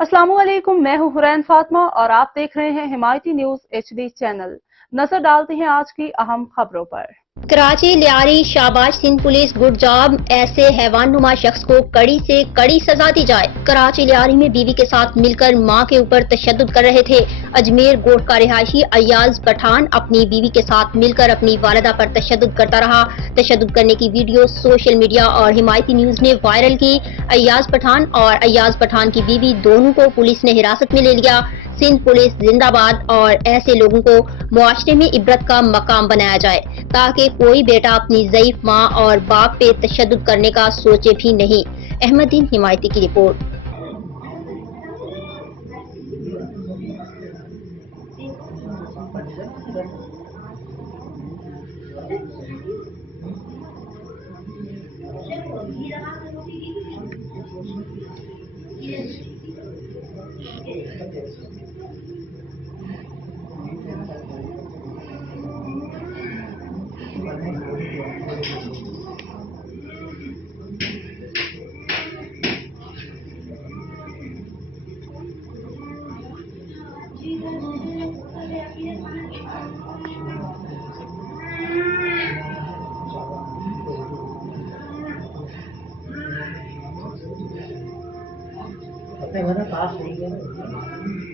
अस्सलाम वालेकुम, मैं हूं हुरैन फातिमा और आप देख रहे हैं हिमायती न्यूज HD चैनल। नजर डालते हैं आज की अहम खबरों पर। कराची लियारी शाबाश सिंध पुलिस गुड जॉब, ऐसे हैवानुमा शख्स को कड़ी से कड़ी सजा दी जाए। कराची लियारी में बीवी के साथ मिलकर मां के ऊपर तशद्दुद कर रहे थे। अजमेर गोट का रिहायशी अय्याज पठान अपनी बीवी के साथ मिलकर अपनी वालिदा पर तशद्दुद करता रहा। तशद्दुद करने की वीडियो सोशल मीडिया और हिमायती न्यूज ने वायरल की। अय्याज पठान और अय्याज पठान की बीवी दोनों को पुलिस ने हिरासत में ले लिया। सिंध पुलिस जिंदाबाद और ऐसे लोगों को मुआशरे में इबरत का मकाम बनाया जाए ताकि कोई बेटा अपनी ज़ईफ माँ और बाप पे तशद्दुद करने का सोचे भी नहीं। अहमदीन हिमायती की रिपोर्ट। अपने घर में पास नहीं है।